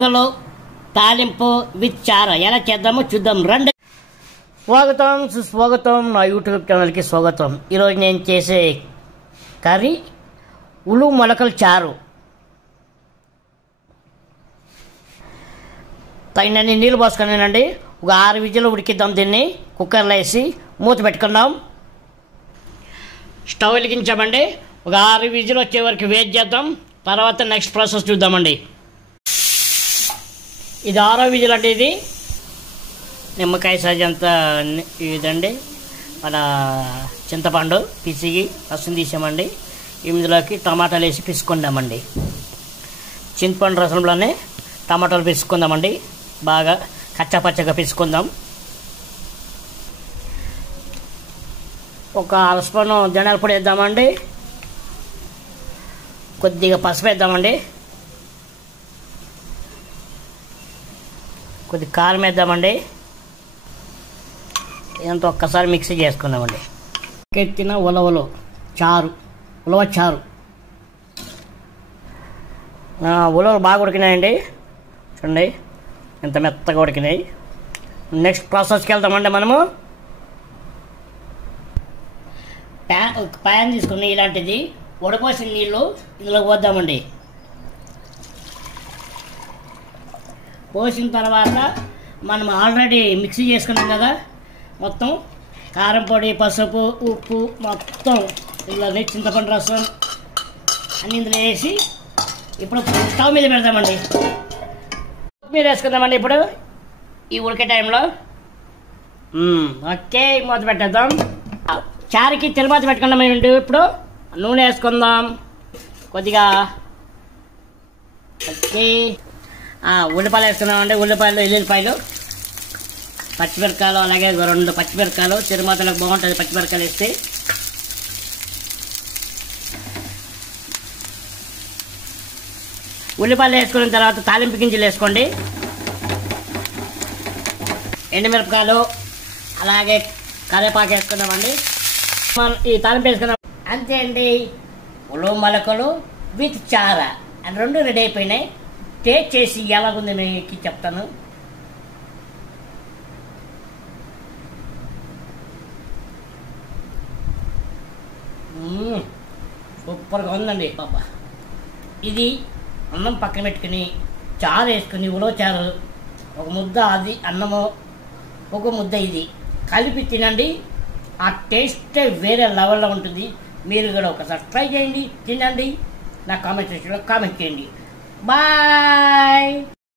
లో తాలింపు విత్ చార ఎలా చేద్దామో చూద్దాం రండి. స్వాగతం సుస్వాగతం నా యూట్యూబ్ ఛానల్కి స్వాగతం. ఈరోజు నేను చేసే కర్రీ ఉలు మొలకల చారు. తగినన్ని నీళ్ళు పోసుకున్నానండి. ఒక 6 విజిల్ ఉడికిద్దాం. దీన్ని కుక్కర్లో వేసి మూత పెట్టుకుందాం. స్టవ్ వెలిగించామండి. ఒక 6 విజిల్ వచ్చే వరకు వెయిట్ చేద్దాం. తర్వాత నెక్స్ట్ ప్రాసెస్ చూద్దామండి. ఇది 6వ విజిల్ అండి. ఇది నిమ్మకాయ సైజ్ అంతా ఇదండి. మన చింతపండు పిసిగి రసం తీసామండి. ఇందులోకి టమాటాలు వేసి పిసుకుందామండి. చింతపండు రసంలోనే టమాటాలు పిసుకుందామండి. బాగా కచ్చాపచ్చగా పిసుకుందాం. ఒక 1/2 స్పూన్ ధనియాల పొడి వేద్దామండి. కొద్దిగా పసుపు వేద్దామండి. కొద్దిగా కారం వేద్దామండి. ఇదంతా ఒక్కసారి మిక్సీ చేసుకుందామండి. ఎత్తిన ఉలవలు చారు, ఉలవ చారు. ఉలవలు బాగా ఉడికినాయండి. చూడండి ఎంత మెత్తగా ఉడికినాయి. నెక్స్ట్ ప్రాసెస్కి వెళ్తామండి. మనము ప్యాన్ తీసుకుని ఇలాంటిది ఉడపోసిన నీళ్ళు ఇందులో పోద్దామండి. పోసిన తర్వాత మనం ఆల్రెడీ మిక్సీ చేసుకున్నాం కదా, మొత్తం కారం పొడి, పసుపు, ఉప్పు మొత్తం ఇందులో చింతపండు రసం అన్ని ఇందులో వేసి ఇప్పుడు స్టవ్ మీద పెడతామండి. మీద వేసుకుందామండి. ఇప్పుడు ఈ ఉడికే టైంలో ఓకే మూత పెట్టేద్దాం. చారుకి తిరుమత పెట్టుకుందామండి. ఇప్పుడు నూనె వేసుకుందాం కొద్దిగా. ఓకే ఉల్లిపాయలు వేసుకున్నామండి. ఉల్లిపాయలు, ఎల్లుల్లిపాయలు, పచ్చిమిరకాయలు, అలాగే 2 పచ్చిమిరకాయలు. తిరుమతలకు బాగుంటుంది పచ్చిమిరకాయలు వేస్తే. ఉల్లిపాయలు వేసుకున్న తర్వాత తాలింపు గింజలు వేసుకోండి. ఎండుమిరపకాయలు అలాగే కరివేపాకు వేసుకున్నామండి. ఈ తాలింపు వేసుకున్నాం. అంతే అండి, ఉలు మొలకలు విత్ చార అని 2 రెడీ అయిపోయినాయి. టేస్ట్ చేసి ఎలాగుంది మీకు చెప్తాను. సూపర్గా ఉందండి పాప. ఇది అన్నం పక్కన పెట్టుకుని చారు వేసుకుని ఉలవ చారు, ఒక ముద్ద అది అన్నము, ఒక ముద్ద ఇది కలిపి తినండి. ఆ టేస్టే వేరే లెవెల్లో ఉంటుంది. మీరు కూడా ఒకసారి ట్రై చేయండి, తినండి. నా కామెంట్ సెక్షన్లో కామెంట్ చేయండి. బాయ్.